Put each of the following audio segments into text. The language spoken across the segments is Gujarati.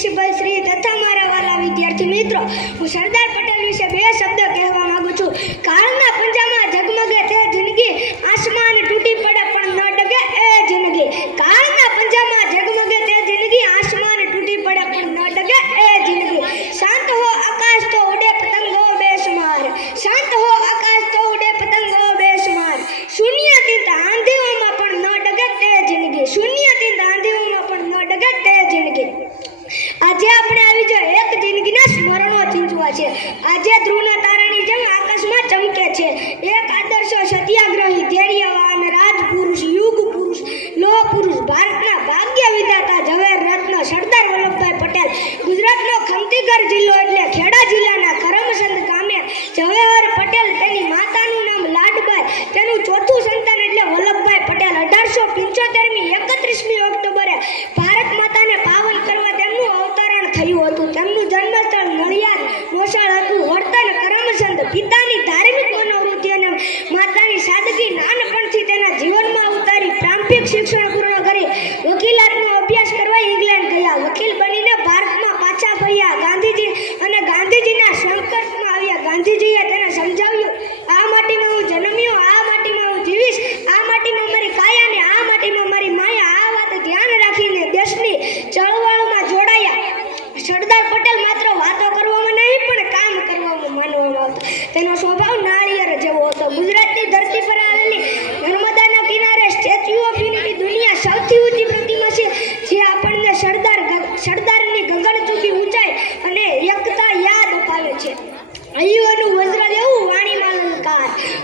પ્રિન્સિપલ શ્રી તથા મારા વાલા વિદ્યાર્થી મિત્રો, હું સરદાર પટેલ વિશે બે શબ્દ કહેવા માંગુ છું. કારણ છે. આજે ધ્રુવના તારાની જેમ આકાશમાં ચમકે છે. એક આદર્શ સત્યાગ્રહી ધૈર્યવાન રાજપુરુષ, યુગ પુરુષ, લોહ પુરુષ, ભારતના ભાગ્ય વિધાતા ઝવેર રત્ન સરદાર વલ્લભભાઈ પટેલ, ગુજરાતનો ખમતીગર જિલ્લો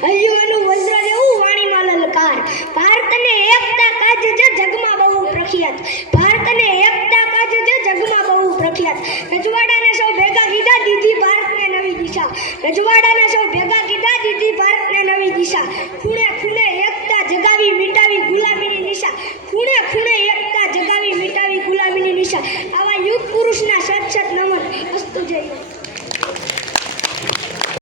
હૈયુંનું વજ્ર જેવું વાણીમાં લલકાર. ભારતને એકતા કાજ જે જગમાં બહુ પ્રખ્યાત. ભારતને એકતા કાજ જે જગમાં બહુ પ્રખ્યાત. રજવાડાને સૌ ભેગા કીધા, દીધી ભારતને નવી દિશા. રજવાડાને સૌ ભેગા કીધા